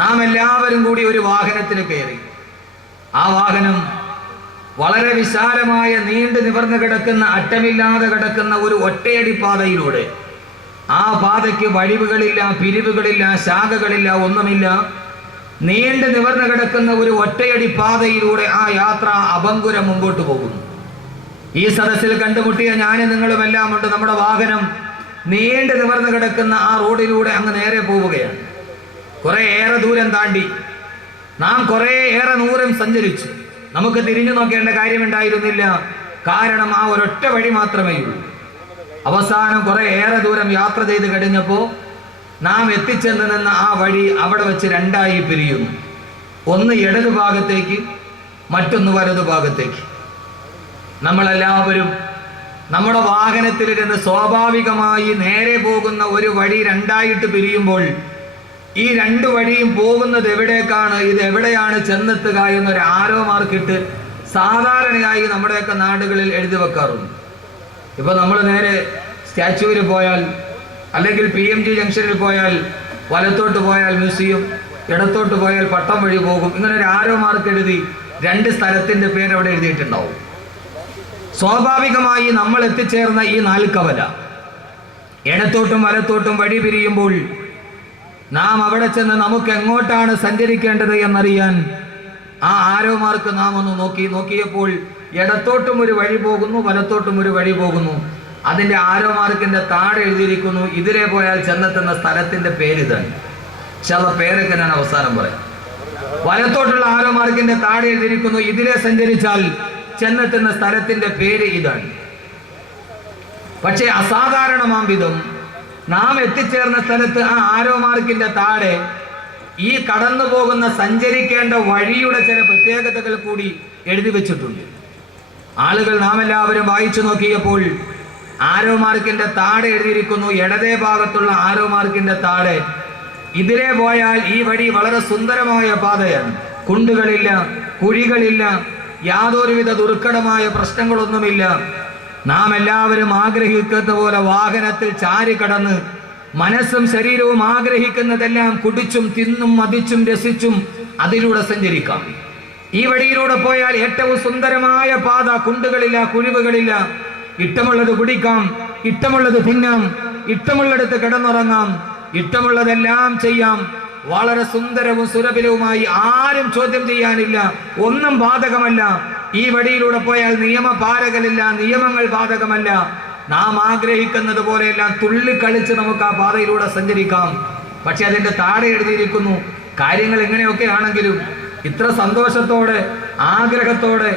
നാം എല്ലാവരും കൂടി ഒരു വാഹനത്തിൽ കയറി. ആ വാഹനം വളരെ വിശാലമായ നീണ്ടു നിവർന്നു കിടക്കുന്ന, അറ്റമില്ലാതെ കിടക്കുന്ന ഒരു ഒറ്റയടി പാതയിലൂടെ, ആ പാതയ്ക്ക് വഴിവുകളില്ല, പിരിവുകളില്ല, ശാഖകളില്ല, ഒന്നുമില്ല. നീണ്ടു നിവർന്നു കിടക്കുന്ന ഒരു ഒറ്റയടി പാതയിലൂടെ ആ യാത്ര അഭംഗുരം മുമ്പോട്ട് പോകുന്നു. ഈ സദസ്സിൽ കണ്ടുമുട്ടിയ ഞാനും നിങ്ങളുമെല്ലാം ഉണ്ട്. നമ്മുടെ വാഹനം നീണ്ടു നിവർന്നു കിടക്കുന്ന ആ റോഡിലൂടെ അങ്ങ് നേരെ പോവുകയാണ്. കുറെ ഏറെ ദൂരം താണ്ടി നാം കുറെ ഏറെ ദൂരം സഞ്ചരിച്ചു. നമുക്ക് തിരിഞ്ഞു നോക്കേണ്ട കാര്യമുണ്ടായിരുന്നില്ല. കാരണം ആ ഒരൊറ്റ വഴി മാത്രമേ ഉള്ളൂ. അവസാനം കുറെ ഏറെ ദൂരം യാത്ര ചെയ്ത് കഴിഞ്ഞപ്പോൾ നാം എത്തിച്ചെന്ന് നിന്ന ആ വഴി അവിടെ വെച്ച് രണ്ടായി പിരിയുന്നു. ഒന്ന് ഇടതു ഭാഗത്തേക്ക്, മറ്റൊന്ന് വലതു ഭാഗത്തേക്ക്. നമ്മളെല്ലാവരും നമ്മുടെ വാഹനത്തിലിരുന്ന് സ്വാഭാവികമായി നേരെ പോകുന്ന ഒരു വഴി രണ്ടായിട്ട് പിരിയുമ്പോൾ ഈ രണ്ട് വഴിയും പോകുന്നത് എവിടേക്കാണ്, ഇത് എവിടെയാണ് ചെന്നെത്തുക എന്നൊരു ആരോ മാർക്കിട്ട് സാധാരണയായി നമ്മുടെയൊക്കെ നാടുകളിൽ എഴുതി വെക്കാറുണ്ട്. ഇപ്പൊ നമ്മൾ നേരെ സ്റ്റാച്യുവിൽ പോയാൽ, അല്ലെങ്കിൽ PMG ജംഗ്ഷനിൽ പോയാൽ വലത്തോട്ട് പോയാൽ മ്യൂസിയം, ഇടത്തോട്ട് പോയാൽ പട്ടം വഴി പോകും. ഇങ്ങനെ ഒരു ആരോ മാർക്ക് എഴുതി രണ്ട് സ്ഥലത്തിന്റെ പേര് അവിടെ എഴുതിയിട്ടുണ്ടാവും. സ്വാഭാവികമായി നമ്മൾ എത്തിച്ചേർന്ന ഈ നാൽക്കവല, ഇടത്തോട്ടും വലത്തോട്ടും വഴി പിരിയുമ്പോൾ നാം അവിടെ ചെന്ന് നമുക്ക് എങ്ങോട്ടാണ് സഞ്ചരിക്കേണ്ടത് എന്നറിയാൻ ആ ആരോ മാർക്ക് നാം ഒന്ന് നോക്കിയപ്പോൾ ഇടത്തോട്ടും ഒരു വഴി പോകുന്നു, വലത്തോട്ടും ഒരു വഴി പോകുന്നു. അതിന്റെ ആരോ മാർക്കിന്റെ താഴെ എഴുതിയിരിക്കുന്നു ഇതിലെ പോയാൽ ചെന്നെത്തുന്ന സ്ഥലത്തിന്റെ പേര് ഇതാണ്. പക്ഷെ ആ പേരൊക്കെ ഞാൻ അവസാനം പറയാം. വലത്തോട്ടുള്ള ആരോ മാർക്കിന്റെ താഴെ എഴുതിയിരിക്കുന്നു ഇതിലെ സഞ്ചരിച്ചാൽ ചെന്നെത്തുന്ന സ്ഥലത്തിന്റെ പേര് ഇതാണ്. പക്ഷെ അസാധാരണമാം വിധം നാം എത്തിച്ചേർന്ന സ്ഥലത്ത് ആ ആരോ മാർക്കിന്റെ താഴെ ഈ കടന്നു പോകുന്ന സഞ്ചരിക്കേണ്ട വഴിയുടെ ചില പ്രത്യേകതകൾ കൂടി എഴുതി വെച്ചിട്ടുണ്ട്. ആളുകൾ നാം എല്ലാവരും വായിച്ചു നോക്കിയപ്പോൾ ആരോ മാർക്കിന്റെ താഴെ എഴുതിയിരിക്കുന്നു, ഇടതേ ഭാഗത്തുള്ള ആരോ മാർക്കിന്റെ താഴെ ഇതിലെ പോയാൽ ഈ വഴി വളരെ സുന്ദരമായ പാതയാണ്. കുണ്ടുകളില്ല, കുഴികളില്ല, യാതൊരുവിധ ദുർഘടമായ പ്രശ്നങ്ങളൊന്നുമില്ല. നാം എല്ലാവരും ആഗ്രഹിക്കുന്ന പോലെ വാഹനത്തിൽ ചാരി കടന്ന് മനസ്സും ശരീരവും ആഗ്രഹിക്കുന്നതെല്ലാം കുടിച്ചും തിന്നും മതിച്ചും രസിച്ചും അതിലൂടെ സഞ്ചരിക്കാം. ഈ വഴിയിലൂടെ പോയാൽ ഏറ്റവും സുന്ദരമായ പാത, കുണ്ടുകളില്ല, കുഴിവുകളില്ല. ഇഷ്ടമുള്ളത് കുടിക്കാം, ഇഷ്ടമുള്ളത് തിന്നാം, ഇഷ്ടമുള്ളിടത്ത് കിടന്നുറങ്ങാം, ഇഷ്ടമുള്ളതെല്ലാം ചെയ്യാം. വളരെ സുന്ദരവും സുലഭവുമായി, ആരും ചോദ്യം ചെയ്യാനില്ല, ഒന്നും ബാധകമല്ല. ഈ വഴിയിലൂടെ പോയാൽ നിയമപാലകരില്ല, നിയമങ്ങൾ ബാധകമല്ല. നാം ആഗ്രഹിക്കുന്നത് പോലെയെല്ലാം തുള്ളിക്കളിച്ച് നമുക്ക് ആ പാതയിലൂടെ സഞ്ചരിക്കാം. പക്ഷെ അതിന്റെ താഴെ എഴുതിയിരിക്കുന്നു കാര്യങ്ങൾ എങ്ങനെയൊക്കെ ആണെങ്കിലും ഇത്ര സന്തോഷത്തോടെ ആഗ്രഹത്തോടെ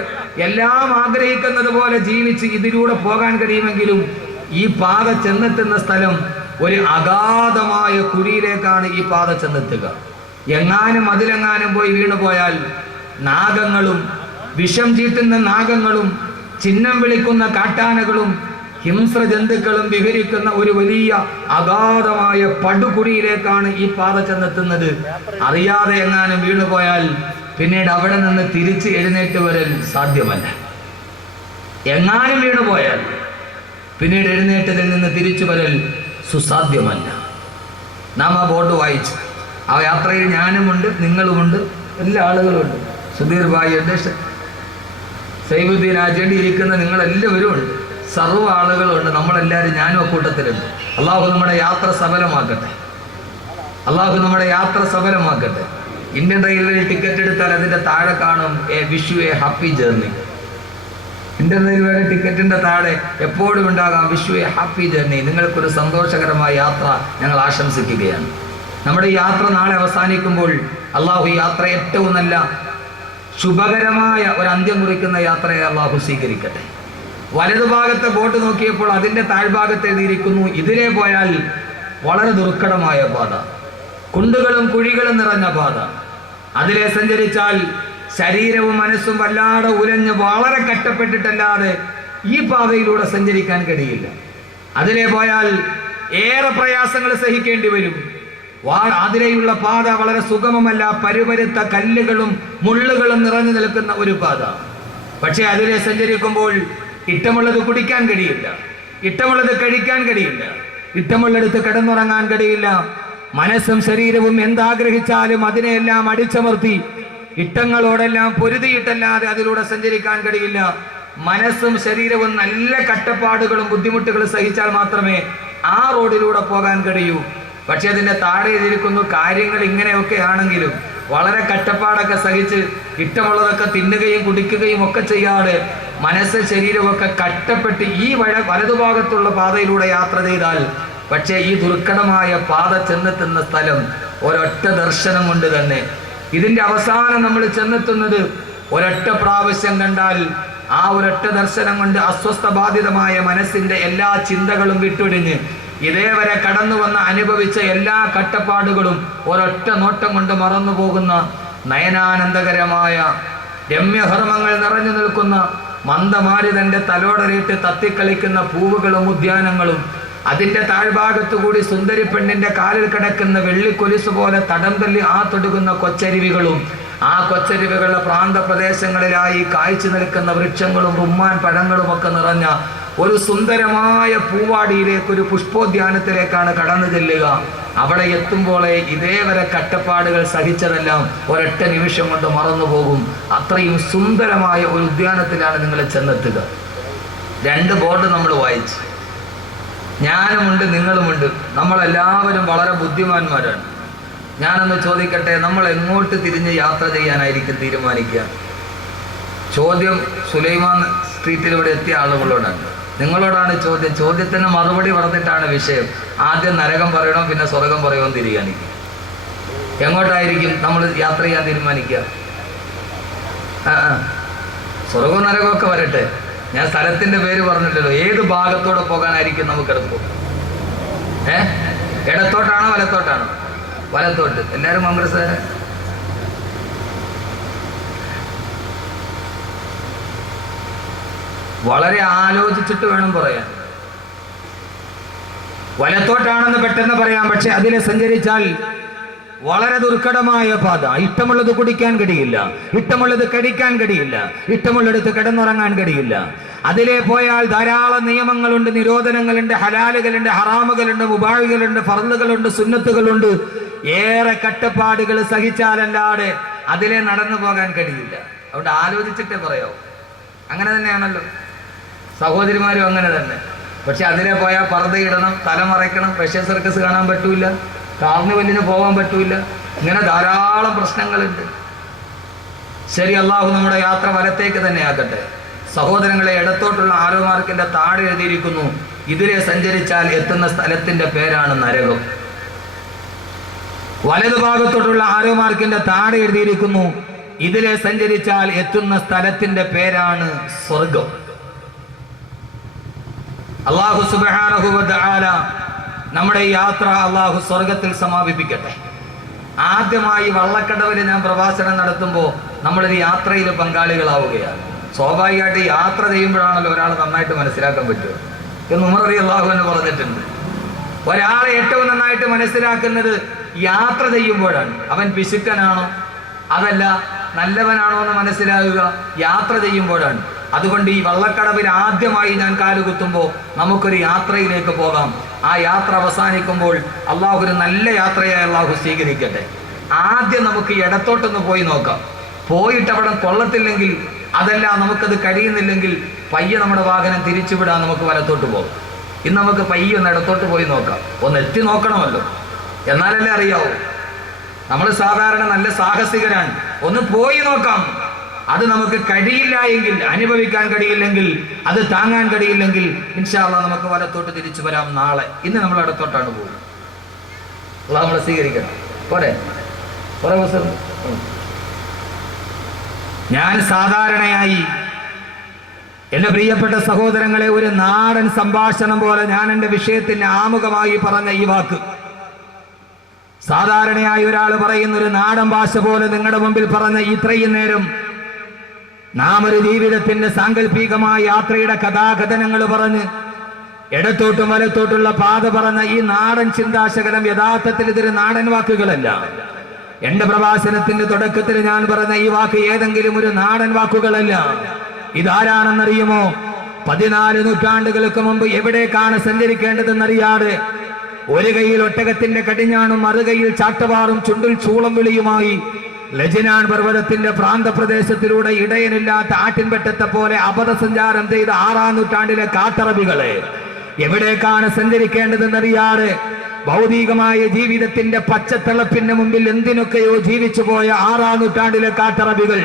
എല്ലാം ആഗ്രഹിക്കുന്നത് പോലെ ജീവിച്ച് ഇതിലൂടെ പോകാൻ കഴിയുമെങ്കിലും ഈ പാത ചെന്നെത്തുന്ന സ്ഥലം ഒരു അഗാധമായ കുഴിയിലേക്കാണ് ഈ പാത ചെന്നെത്തുക. എങ്ങാനും അതിലെങ്ങാനും പോയി വീണു പോയാൽ നാഗങ്ങളും വിഷം ചീറ്റുന്ന നാഗങ്ങളും ചിഹ്നം വിളിക്കുന്ന കാട്ടാനകളും ഹിംസ്ര ജന്തുക്കളും വിഹരിക്കുന്ന ഒരു വലിയ അഗാധമായ പടുകുഴിയിലേക്കാണ് ഈ പാത ചെന്നെത്തുന്നത്. അറിയാതെ എങ്ങാനും വീണുപോയാൽ പിന്നീട് അവിടെ നിന്ന് തിരിച്ച് എഴുന്നേറ്റ് വരൽ സാധ്യമല്ല. എങ്ങാനും വീണുപോയാൽ പിന്നീട് എഴുന്നേറ്റതിൽ നിന്ന് തിരിച്ചു വരൽ സുസാധ്യമല്ല. നാം ആ ബോർഡ് വായിച്ചു. ആ യാത്രയിൽ ഞാനുമുണ്ട്, നിങ്ങളുമുണ്ട്, എല്ലാ ആളുകളുമുണ്ട്. സുധീർ ഭായി ഉണ്ട്, സൈബുദ്ദീൻ ആചേണ്ടി ഇരിക്കുന്ന നിങ്ങളെല്ലാവരും ഉണ്ട്, സർവ്വ ആളുകളുണ്ട്. നമ്മളെല്ലാവരും, ഞാനും അക്കൂട്ടത്തിലുണ്ട്. അള്ളാഹു നമ്മുടെ യാത്ര സഫലമാക്കട്ടെ. അള്ളാഹു നമ്മുടെ യാത്ര സഫലമാക്കട്ടെ. ഇന്ത്യൻ റെയിൽവേയിൽ ടിക്കറ്റ് എടുത്താൽ അതിൻ്റെ താഴെ കാണും wish you A happy journey. Indian റെയിൽവേയുടെ ടിക്കറ്റിൻ്റെ താഴെ എപ്പോഴും ഉണ്ടാകാം wish you A happy journey. നിങ്ങൾക്കൊരു സന്തോഷകരമായ യാത്ര ഞങ്ങൾ ആശംസിക്കുകയാണ്. നമ്മുടെ ഈ യാത്ര നാളെ അവസാനിക്കുമ്പോൾ അള്ളാഹു ഈ യാത്ര ഏറ്റവും നല്ല ശുഭകരമായ ഒരു അന്ത്യം കുറിക്കുന്ന യാത്രയെ അള്ളാഹു സ്വീകരിക്കട്ടെ. വലതുഭാഗത്തെ ബോട്ട് നോക്കിയപ്പോൾ അതിൻ്റെ താഴ്ഭാഗത്ത് എഴുതിയിരിക്കുന്നു ഇതിലെ പോയാൽ വളരെ ദുർഘടമായ പാത, കുണ്ടുകളും കുഴികളും നിറഞ്ഞ പാത. അതിലെ സഞ്ചരിച്ചാൽ ശരീരവും മനസ്സും വല്ലാതെ ഉലഞ്ഞ് വളരെ കഷ്ടപ്പെട്ടിട്ടല്ലാതെ ഈ പാതയിലൂടെ സഞ്ചരിക്കാൻ കഴിയില്ല. അതിലെ പോയാൽ ഏറെ പ്രയാസങ്ങൾ സഹിക്കേണ്ടി വരും. അതിലെയുള്ള പാത വളരെ സുഗമമല്ല, പരുപരുത്ത കല്ലുകളും മുള്ളുകളും നിറഞ്ഞു നിൽക്കുന്ന ഒരു പാത. പക്ഷെ അതിലെ സഞ്ചരിക്കുമ്പോൾ ഇഷ്ടമുള്ളത് കുടിക്കാൻ കഴിയില്ല, ഇഷ്ടമുള്ളത് കഴിക്കാൻ കഴിയില്ല, ഇഷ്ടമുള്ളിടത്ത് കിടന്നുറങ്ങാൻ കഴിയില്ല. മനസ്സും ശരീരവും എന്താഗ്രഹിച്ചാലും അതിനെയെല്ലാം അടിച്ചമർത്തി ഇഷ്ടങ്ങളോടെല്ലാം പൊരുതിയിട്ടല്ലാതെ അതിലൂടെ സഞ്ചരിക്കാൻ കഴിയില്ല. മനസ്സും ശരീരവും നല്ല കഷ്ടപ്പാടുകളും ബുദ്ധിമുട്ടുകളും സഹിച്ചാൽ മാത്രമേ ആ റോഡിലൂടെ പോകാൻ കഴിയൂ. പക്ഷെ അതിന്റെ താഴെ എഴുതിയിരിക്കുന്നു, കാര്യങ്ങൾ ഇങ്ങനെയൊക്കെ ആണെങ്കിലും വളരെ കഷ്ടപ്പാടൊക്കെ സഹിച്ച് ഇഷ്ടമുള്ളതൊക്കെ തിന്നുകയും കുടിക്കുകയും ഒക്കെ ചെയ്യാതെ മനസ്സ് ശരീരമൊക്കെ കഷ്ടപ്പെട്ട് ഈ വലതുഭാഗത്തുള്ള പാതയിലൂടെ യാത്ര ചെയ്താൽ പക്ഷേ ഈ ദുർഘടമായ പാത ചെന്നെത്തുന്ന സ്ഥലം ഒരൊറ്റ ദർശനം കൊണ്ട് തന്നെ. ഇതിന്റെ അവസാനം നമ്മൾ ചെന്നെത്തുന്നത് ഒരൊറ്റ പ്രാവശ്യം കണ്ടാൽ ആ ഒരൊറ്റ ദർശനം കൊണ്ട് അസ്വസ്ഥ ബാധിതമായ മനസ്സിന്റെ എല്ലാ ചിന്തകളും വിട്ടൊഴിഞ്ഞ് ഇതേവരെ കടന്നു വന്ന് അനുഭവിച്ച എല്ലാ കഷ്ടപ്പാടുകളും ഒരൊറ്റ നോട്ടം കൊണ്ട് മറന്നു പോകുന്ന നയനാനന്ദകരമായ രമ്യഹർമ്മങ്ങൾ നിറഞ്ഞു നിൽക്കുന്ന മന്ദമാരുതന്റെ തലോടറിയിട്ട് തത്തിക്കളിക്കുന്ന പൂവുകളും ഉദ്യാനങ്ങളും അതിന്റെ താഴ്ഭാഗത്തുകൂടി സുന്ദരി പെണ്ണിന്റെ കാലിൽ കിടക്കുന്ന വെള്ളിക്കൊലിസ് പോലെ തടം തല്ലി തൊടുകുന്ന കൊച്ചരുവികളും ആ കൊച്ചരുവികളുടെ പ്രാന്തപ്രദേശങ്ങളിലായി കായ്ച്ചു നിൽക്കുന്ന വൃക്ഷങ്ങളും റുമ്മാൻ പഴങ്ങളും ഒക്കെ നിറഞ്ഞ ഒരു സുന്ദരമായ പൂവാടിയിലേക്ക്, ഒരു പുഷ്പോദ്യാനത്തിലേക്കാണ് കടന്നു ചെല്ലുക. അവിടെ എത്തുമ്പോളെ ഇതേവരെ കഷ്ടപ്പാടുകൾ സഹിച്ചതെല്ലാം ഒരൊറ്റ നിമിഷം കൊണ്ട് മറന്നു പോകും. അത്രയും സുന്ദരമായ ഒരു ഉദ്യാനത്തിലാണ് നിങ്ങൾ ചെന്നെത്തുക. 2 ബോർഡ് നമ്മൾ വായിച്ചു. ഞാനുമുണ്ട്, നിങ്ങളുമുണ്ട്. നമ്മളെല്ലാവരും വളരെ ബുദ്ധിമാന്മാരാണ്. ഞാനൊന്ന് ചോദിക്കട്ടെ, നമ്മൾ എങ്ങോട്ട് തിരിഞ്ഞ് യാത്ര ചെയ്യാനായിരിക്കും തീരുമാനിക്കുക? ചോദ്യം സുലൈമാൻ സ്ട്രീറ്റിലൂടെ എത്തിയ ആളുകളോടാണ്, നിങ്ങളോടാണ് ചോദ്യം. ചോദ്യത്തിന് മറുപടി പറഞ്ഞിട്ടാണ് വിഷയം. ആദ്യം നരകം പറയണോ പിന്നെ സ്വർഗം പറയുമോ എന്ന് തീരുമാനിക്കും. എങ്ങോട്ടായിരിക്കും നമ്മൾ യാത്ര ചെയ്യാൻ തീരുമാനിക്കുക? സ്വർഗവും നരകമൊക്കെ വരട്ടെ, ഞാൻ സ്ഥലത്തിന്റെ പേര് പറഞ്ഞില്ലല്ലോ. ഏത് ഭാഗത്തോടെ പോകാനായിരിക്കും നമുക്ക് എളുപ്പം? ഇടത്തോട്ടാണോ വലത്തോട്ടാണോ? വലത്തോട്ട്. എല്ലാവരും കോൺഗ്രസ്. വളരെ ആലോചിച്ചിട്ട് വേണം പറയാൻ. വലത്തോട്ടാണെന്ന് പെട്ടെന്ന് പറയാം, പക്ഷെ അതിലെ സഞ്ചരിച്ചാൽ വളരെ ദുർഘടമായ പാത. ഇഷ്ടമുള്ളത് കുടിക്കാൻ കഴിയില്ല, ഇഷ്ടമുള്ളത് കഴിക്കാൻ കഴിയില്ല, ഇഷ്ടമുള്ളിടത്ത് കിടന്നുറങ്ങാൻ കഴിയില്ല. അതിലെ പോയാൽ ധാരാളം നിയമങ്ങളുണ്ട്, നിരോധനങ്ങളുണ്ട്, ഹലാലുകളുണ്ട്, ഹറാമുകളുണ്ട്, മുബാഹുകളുണ്ട്, ഫർളുകളുണ്ട്, സുന്നത്തുകളുണ്ട്. ഏറെ കഷ്ടപ്പാടുകൾ സഹിച്ചാലല്ലാതെ അതിലെ നടന്നു പോകാൻ കഴിയില്ല. അതുകൊണ്ട് ആലോചിച്ചിട്ടേ പറയാവൂ. അങ്ങനെ തന്നെയാണല്ലോ സഹോദരിമാരും അങ്ങനെ തന്നെ. പക്ഷെ അതിലെ പോയാൽ പർദ്ദയിടണം, തലമറയ്ക്കണം, റഷ്യ സർക്കസ് കാണാൻ പറ്റൂല, കാർണിവലിന് പോകാൻ പറ്റൂല. ഇങ്ങനെ ധാരാളം പ്രശ്നങ്ങളുണ്ട്. ശരി, അള്ളാഹു നമ്മുടെ യാത്ര വലത്തേക്ക് തന്നെ ആക്കട്ടെ. സഹോദരങ്ങളെ, ഇടത്തോട്ടുള്ള ആരോ മാർക്കിന്റെ താഴെ എഴുതിയിരിക്കുന്നു, ഇതിലെ സഞ്ചരിച്ചാൽ എത്തുന്ന സ്ഥലത്തിന്റെ പേരാണ് നരകം. വലതുഭാഗത്തോട്ടുള്ള ആരോ മാർക്കിന്റെ താഴെ എഴുതിയിരിക്കുന്നു, ഇതിലെ സഞ്ചരിച്ചാൽ എത്തുന്ന സ്ഥലത്തിന്റെ പേരാണ് സ്വർഗം. അല്ലാഹു സുബ്ഹാനഹു വ തആല നമ്മുടെ യാത്ര അല്ലാഹു സ്വർഗത്തിൽ സമാപിപ്പിക്കട്ടെ. ആദ്യമായി വള്ളക്കടവിൽ ഞാൻ പ്രഭാഷണം നടത്തുമ്പോൾ നമ്മളൊരു യാത്രയിൽ പങ്കാളികളാവുകയാണ്. സ്വാഭാവികമായിട്ട് യാത്ര ചെയ്യുമ്പോഴാണല്ലോ ഒരാൾ നന്നായിട്ട് മനസ്സിലാക്കാൻ പറ്റുക എന്ന് ഉമർ റളിയല്ലാഹു അൻഹു പറഞ്ഞിട്ടുണ്ട്. ഒരാളെ ഏറ്റവും നന്നായിട്ട് മനസ്സിലാക്കുന്നത് യാത്ര ചെയ്യുമ്പോഴാണ്. അവൻ പിശുക്കനാണോ അതല്ല നല്ലവനാണോ എന്ന് മനസ്സിലാകുക യാത്ര ചെയ്യുമ്പോഴാണ്. അതുകൊണ്ട് ഈ വള്ളക്കടവിൽ ആദ്യമായി ഞാൻ കാലുകുത്തുമ്പോൾ നമുക്കൊരു യാത്രയിലേക്ക് പോകാം. ആ യാത്ര അവസാനിക്കുമ്പോൾ അള്ളാഹു ഒരു നല്ല യാത്രയായി അള്ളാഹു സ്വീകരിക്കട്ടെ. ആദ്യം നമുക്ക് ഇടത്തോട്ടൊന്ന് പോയി നോക്കാം. പോയിട്ട് അവിടെ കൊള്ളത്തില്ലെങ്കിൽ, അതല്ല നമുക്കത് കഴിയുന്നില്ലെങ്കിൽ പയ്യെ നമ്മുടെ വാഹനം തിരിച്ചുവിടാൻ നമുക്ക് വലത്തോട്ട് പോകും. ഇന്ന് നമുക്ക് പയ്യെ ഒന്ന് ഇടത്തോട്ട് പോയി നോക്കാം. ഒന്ന് എത്തി നോക്കണമല്ലോ, എന്നാലല്ലേ അറിയാവൂ. നമ്മൾ സാധാരണ നല്ല സാഹസികരാണ്. ഒന്ന് പോയി നോക്കാം. അത് നമുക്ക് കഴിയില്ല എങ്കിൽ, അനുഭവിക്കാൻ കഴിയില്ലെങ്കിൽ, അത് താങ്ങാൻ കഴിയില്ലെങ്കിൽ ഇൻഷാ അല്ലാഹ് നമുക്ക് വലത്തോട്ട് തിരിച്ചു വരാം നാളെ. ഇന്ന് നമ്മൾ ഇടത്തോട്ടാണ് പോകുന്നത്. അല്ലാഹു നമ്മളെ സ്വീകരിക്കണം. പോരെ കുറെ ദിവസം ഞാൻ സാധാരണയായി എൻ്റെ പ്രിയപ്പെട്ട സഹോദരങ്ങളെ ഒരു നാടൻ സംഭാഷണം പോലെ ഞാൻ എൻ്റെ വിഷയത്തിന് ആമുഖമായി പറഞ്ഞ ഈ വാക്ക് സാധാരണയായി ഒരാൾ പറയുന്ന ഒരു നാടൻ ഭാഷ പോലെ നിങ്ങളുടെ മുമ്പിൽ പറഞ്ഞ ഇത്രയും നേരം നാം ഒരു ജീവിതത്തിന്റെ സാങ്കല്പികമായ യാത്രയുടെ കഥാകഥനങ്ങൾ പറഞ്ഞ് ഇടത്തോട്ടും വലത്തോട്ടുള്ള പാത പറഞ്ഞ ഈ നാടൻ ചിന്താശകലം യഥാർത്ഥത്തിൽ ഇതൊരു നാടൻ വാക്കുകളല്ല. എന്റെ പ്രഭാഷണത്തിന്റെ തുടക്കത്തിൽ ഞാൻ പറഞ്ഞ ഈ വാക്ക് ഏതെങ്കിലും ഒരു നാടൻ വാക്കുകളല്ല. ഇതാരാണെന്നറിയുമോ? 14 നൂറ്റാണ്ടുകൾക്ക് മുമ്പ് എവിടേക്കാണ് സഞ്ചരിക്കേണ്ടതെന്നറിയാതെ ഒരു കൈയിൽ ഒട്ടകത്തിന്റെ കടിഞ്ഞാണും മറുകൈയിൽ ചാട്ടവാറും ചുണ്ടിൽ ചൂളം വിളിയുമായി ലജ്നാൻ പർവ്വതത്തിന്റെ പ്രാന്തപ്രദേശത്തിലൂടെ ഇടയനില്ലാത്ത ആട്ടിൻപറ്റത്തെ പോലെ അബദ്ധസഞ്ചാരം ചെയ്ത 6-ാം നൂറ്റാണ്ടിലെ കാട്ടറബികളെ എവിടേക്കാണ് സഞ്ചരിക്കേണ്ടതെന്നറിയാതെ ഭൗതികമായ ജീവിതത്തിന്റെ പച്ചത്തിളപ്പിന്റെ മുമ്പിൽ എന്തിനൊക്കെയോ ജീവിച്ചു പോയ 6-ാം നൂറ്റാണ്ടിലെ കാട്ടറബികൾ,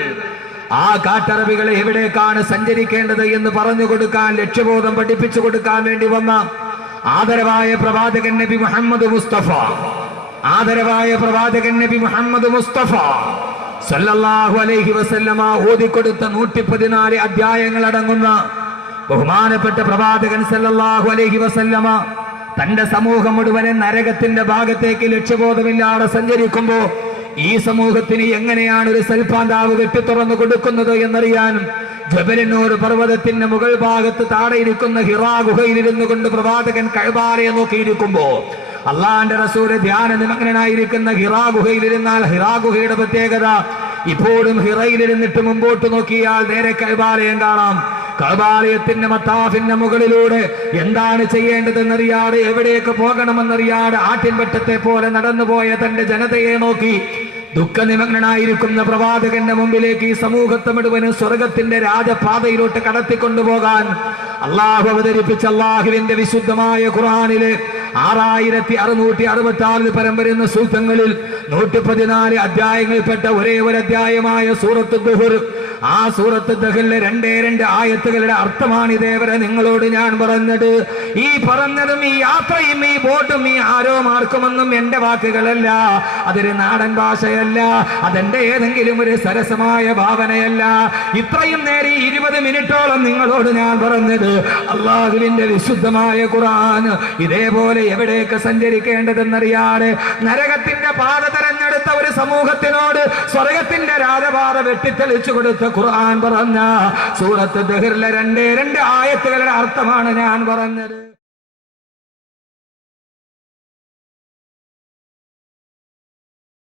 ആ കാട്ടറബികളെ എവിടേക്കാണ് സഞ്ചരിക്കേണ്ടത് എന്ന് പറഞ്ഞു കൊടുക്കാൻ, ലക്ഷ്യബോധം പഠിപ്പിച്ചു കൊടുക്കാൻ വേണ്ടി വന്ന ആദരവായ പ്രവാചകൻ നബി മുഹമ്മദ് മുസ്തഫ, ആദരവായ പ്രവാചകൻ നബി മുഹമ്മദ് മുസ്തഫ സല്ലല്ലാഹു അലൈഹി വസല്ലമ ഓതിക്കൊടുത്ത 114 അധ്യായങ്ങൾ അടങ്ങുന്ന ബഹുമാനപ്പെട്ട പ്രവാചകൻ സല്ലല്ലാഹു അലൈഹി വസല്ലമ തന്റെ സമൂഹം മുഴുവനെ നരകത്തിന്റെ ഭാഗത്തേക്ക് ലക്ഷ്യബോധമില്ലാതെ സഞ്ചരിക്കുമ്പോ ഈ സമൂഹത്തിന് എങ്ങനെയാണ് ഒരു സൽപാന്താവ് വെട്ടിത്തുറന്നു കൊടുക്കുന്നത് എന്നറിയാൻ ജബലിനൂർ പർവ്വതത്തിന്റെ മുകൾ ഭാഗത്ത് താഴെയിരിക്കുന്ന ഹിറാ ഗുഹയിലിരുന്നു കൊണ്ട് പ്രവാചകൻ കഅബയെ നോക്കിയിരിക്കുമ്പോ അള്ളാന്റെ റസൂല് ധ്യാന നിമഗ്നനായിരിക്കുന്ന ഹിറാ ഗുഹയിലിരുന്നാൽ ഹിറാ ഗുഹയുടെ പ്രത്യേകത ഇപ്പോഴും ഹിറയിലിരുന്നിട്ട് മുമ്പോട്ട് നോക്കിയാൽ നേരെ കഅബയെ കാണാം. കഅബാലയത്തിന്റെ മത്താഫിന്റെ മുകളിലൂടെ എന്താണ് ചെയ്യേണ്ടതെന്നറിയാതെ, എവിടേക്ക് പോകണമെന്നറിയാതെ ആട്ടിൻപറ്റത്തെ പോലെ നടന്നുപോയ തന്റെ ജനതയെ നോക്കി ദുഃഖനിമഗ്നനായിരിക്കുന്ന പ്രവാചകന്റെ മുമ്പിലേക്ക് ഈ സമൂഹത്തെ മുഴുവനും സ്വർഗത്തിന്റെ രാജപാതയിലോട്ട് കടത്തിക്കൊണ്ടുപോകാൻ അള്ളാഹു അവതരിപ്പിച്ച അള്ളാഹുവിന്റെ വിശുദ്ധമായ ഖുർആനിലെ 6666 പരം വരുന്ന സൂക്തങ്ങളിൽ 114 അധ്യായങ്ങളിൽപ്പെട്ട ഒരേ ഒരു അധ്യായമായ സൂറത്ത് ദുഹർ, ആ സൂറത്ത് ദഹറിലെ 2 ആയത്തുകളുടെ അർത്ഥമാണ് ഇതേവരെ നിങ്ങളോട് ഞാൻ പറഞ്ഞത്. ഈ പറഞ്ഞതും ഈ യാത്രയും ഈ ബോട്ടും ഈ ആരോ മാർക്കുമെന്നും എന്റെ വാക്കുകളല്ല, അതൊരു നാടൻ ഭാഷയല്ല, അതെന്റെ ഏതെങ്കിലും ഒരു സരസമായ ഭാവനയല്ല. ഇത്രയും നേരെ 20 മിനിറ്റോളം നിങ്ങളോട് ഞാൻ പറഞ്ഞത് അള്ളാഹുവിന്റെ വിശുദ്ധമായ ഖുർആൻ ഇതേപോലെ എവിടേക്ക് സഞ്ചരിക്കേണ്ടതെന്നറിയാതെ നരകത്തിന്റെ പാത തെരഞ്ഞെടുത്ത ഒരു സമൂഹത്തിനോട് സ്വർഗത്തിന്റെ രാജപാത വെട്ടിത്തെളിച്ചു കൊടുത്ത ഖുർആൻ പറഞ്ഞ സൂറത്ത് ദഹറിലെ 2 ആയത്തുകളുടെ അർത്ഥമാണ് ഞാൻ പറഞ്ഞത്.